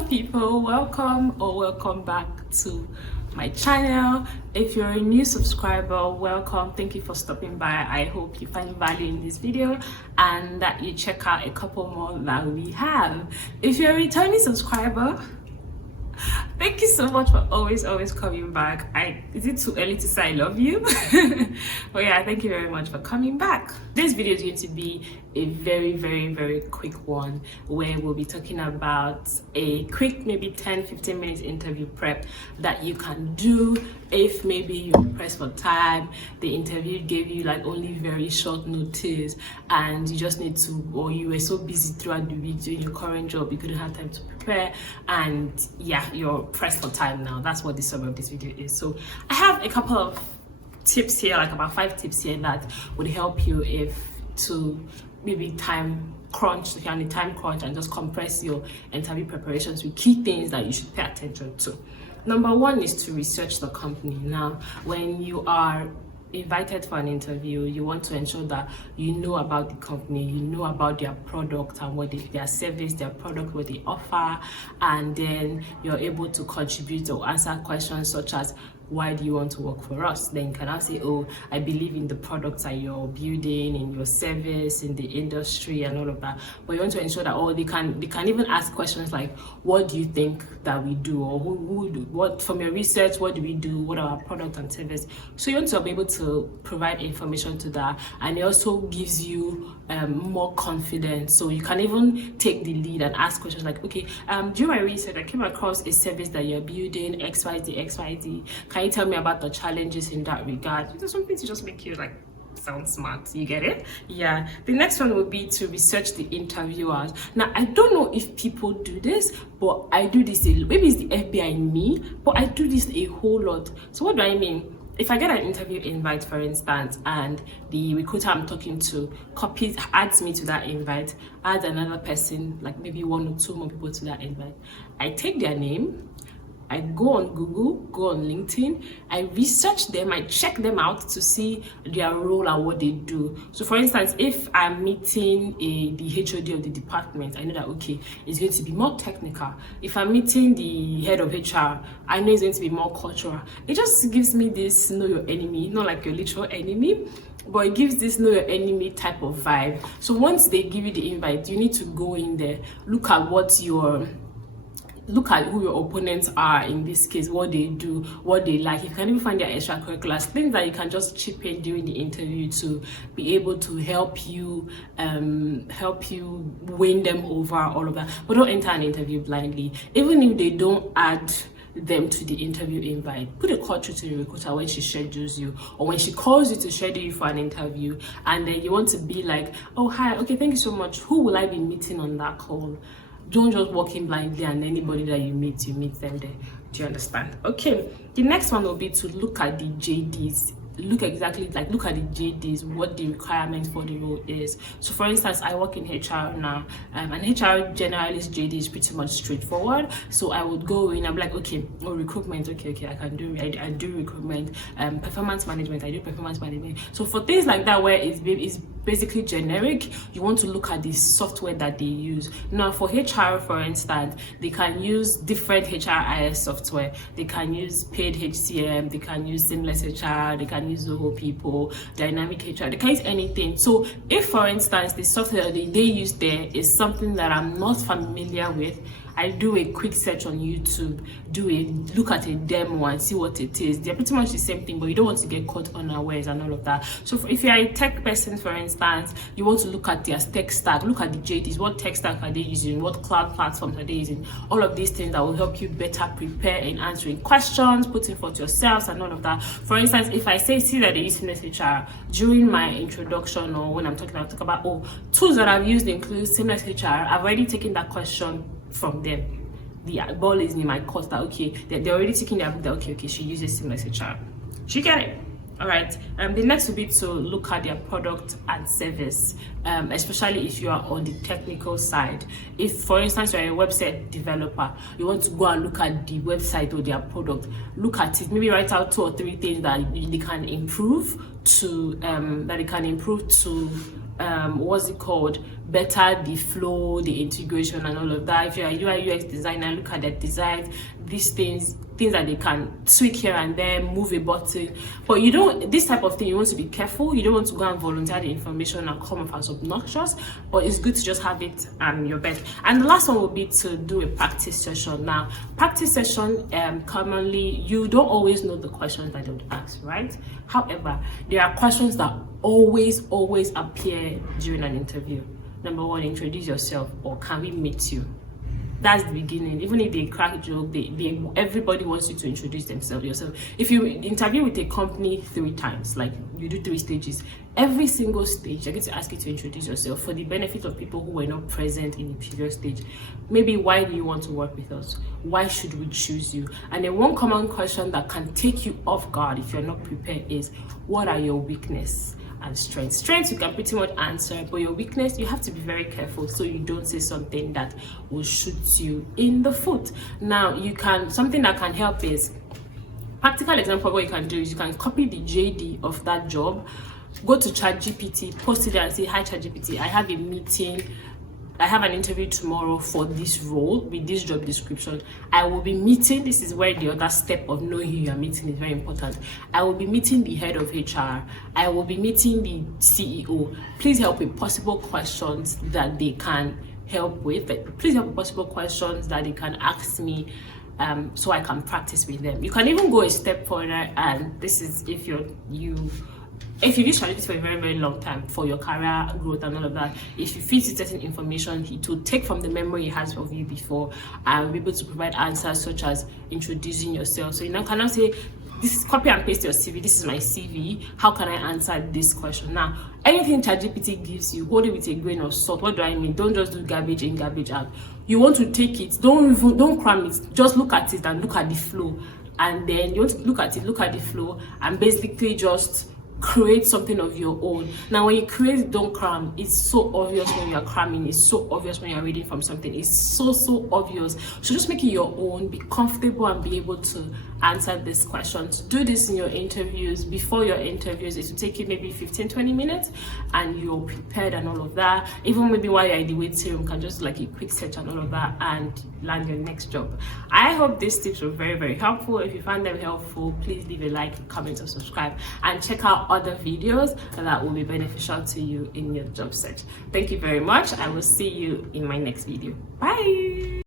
Hello people, welcome back to my channel. If you're a new subscriber, welcome. Thank you for stopping by. I hope you find value in this video and that you check out a couple more that we have. If you're a returning subscriber, thank you so much for always coming back. Is it too early to say I love you? But yeah, thank you very much for coming back. This video is going to be a very quick one where we'll be talking about a quick maybe 10-15 minutes interview prep that you can do if maybe you're pressed for time, the interview gave you like only very short notice and you just need to, or you were so busy throughout the week doing your current job you couldn't have time to prepare, and yeah, you're pressed for time now. That's what the summary of this video is. So I have a couple of tips here, like about 5 tips here that would help you if to maybe time crunch, if you're on a time crunch, and just compress your interview preparations with key things that you should pay attention to. Number 1 is to research the company. Now, when you are invited for an interview, you want to ensure that you know about the company, you know about their product and what their service, their product, what they offer, and then you're able to contribute or answer questions such as, why do you want to work for us? Then you can now say, oh, I believe in the products that you're building, in your service, in the industry and all of that. But you want to ensure that, oh, they can even ask questions like, what do you think that we do? Or what from your research, what do we do? What are our product and service? So you want to be able to provide information to that, and it also gives you more confidence. So you can even take the lead and ask questions like, okay, during my research, I came across a service that you're building, XYZ. Can you tell me about the challenges in that regard? There's something to just make you like sound smart. You get it? Yeah. The next one will be to research the interviewers. Now, I don't know if people do this, but I do this a lot. Maybe it's the FBI in me, but I do this a whole lot. So what do I mean? If I get an interview invite, for instance, and the recruiter I'm talking to adds me to that invite, adds another person, like maybe 1 or 2 more people to that invite, I take their name, I go on Google, go on LinkedIn, I research them, I check them out to see their role and what they do. So for instance, if I'm meeting the HOD of the department, I know that, okay, it's going to be more technical. If I'm meeting the head of HR, I know it's going to be more cultural. It just gives me this know your enemy, not like your literal enemy, but it gives this know your enemy type of vibe. So once they give you the invite, you need to go in there, look at who your opponents are, in this case, what they do, what they like. You can even find their extracurriculars, things that you can just chip in during the interview to be able to help you win them over, all of that. But don't enter an interview blindly. Even if they don't add them to the interview invite, put a call through to the recruiter when she schedules you, or when she calls you to schedule you for an interview, and then you want to be like, oh hi, okay, thank you so much, who will I be meeting on that call? Don't just walk in blindly and anybody that you meet them there. Do you understand? Okay, the next one will be to look at the JDs. Look at the JDs, what the requirement for the role is. So for instance, I work in HR now, and HR generalist JD is pretty much straightforward. So I would go in, I'm like, okay, recruitment, okay, I do recruitment, performance management, I do performance management. So for things like that where it's basically generic, you want to look at the software that they use. Now for HR, for instance, they can use different HRIS software. They can use paid HCM, they can use Seamless HR, they can use Zoho People, Dynamic HR, they can use anything. So if, for instance, the software that they use there is something that I'm not familiar with, I do a quick search on YouTube, look at a demo and see what it is. They're pretty much the same thing, but you don't want to get caught unawares and all of that. So if you're a tech person, for instance, you want to look at their tech stack, look at the JDs, what tech stack are they using, what cloud platforms are they using, all of these things that will help you better prepare in answering questions, putting forth yourselves and all of that. For instance, if I see that they use Seamless HR, during my introduction or when I'm talking about tools that I've used include Seamless HR, I've already taken that question from them. The ball is in my court that, okay, they're already taking their book that, okay, she uses Seamless HR. She get it. All right. The next will be to look at their product and service, especially if you are on the technical side. If, for instance, you're a website developer, you want to go and look at the website or their product, look at it, maybe write out 2 or 3 things that they can improve to what's it called, better the flow, the integration and all of that. If you're a UI UX designer, look at their designs, these things that they can tweak here and there, move a button. But you don't, this type of thing, you want to be careful. You don't want to go and volunteer the information and come off as obnoxious, but it's good to just have it your best. And the last one would be to do a practice session. Now, practice session, commonly, you don't always know the questions that they would ask, right? However, there are questions that always appear during an interview. Number one, introduce yourself, or can we meet you? That's the beginning. Even if they crack joke, everybody wants you to introduce themselves yourself. If you interview with a company 3 times, like you do 3 stages, every single stage they're going to ask you to introduce yourself for the benefit of people who were not present in the previous stage. Maybe, why do you want to work with us? Why should we choose you? And then one common question that can take you off guard if you're not prepared is, what are your weaknesses and strengths? Strengths you can pretty much answer, but your weakness, you have to be very careful so you don't say something that will shoot you in the foot. Now, something that can help is, practical example of what you can do is you can copy the JD of that job, go to ChatGPT, post it there and say, hi ChatGPT, I have an interview tomorrow for this role with this job description. I will be meeting, this is where the other step of knowing who you are meeting is very important. I will be meeting the head of HR. I will be meeting the CEO. Please help with possible questions that they can help with. Please help with possible questions that they can ask me, so I can practice with them. You can even go a step further, and this is if you've used strategies for a very long time for your career growth and all of that, if you feed it certain information, it will take from the memory it has of you before and be able to provide answers such as introducing yourself. So you now cannot say, this is copy and paste your CV, this is my CV, how can I answer this question? Now, anything ChatGPT gives you, hold it with a grain of salt. What do I mean? Don't just do garbage in, garbage out. You want to take it, don't cram it, just look at it and look at the flow. And then you want to look at the flow and basically just create something of your own. Now, when you create, don't cram. It's so obvious when you're cramming. It's so obvious when you're reading from something. It's so obvious. So just make it your own. Be comfortable and be able to answer these questions. Do this in your interviews. Before your interviews, it will take you maybe 15-20 minutes and you're prepared and all of that. Even maybe while you're in the waiting room, you can just like a quick search and all of that and land your next job. I hope these tips were very helpful. If you find them helpful, please leave a like, comment, or subscribe, and check out other videos that will be beneficial to you in your job search. Thank you very much. I will see you in my next video. Bye.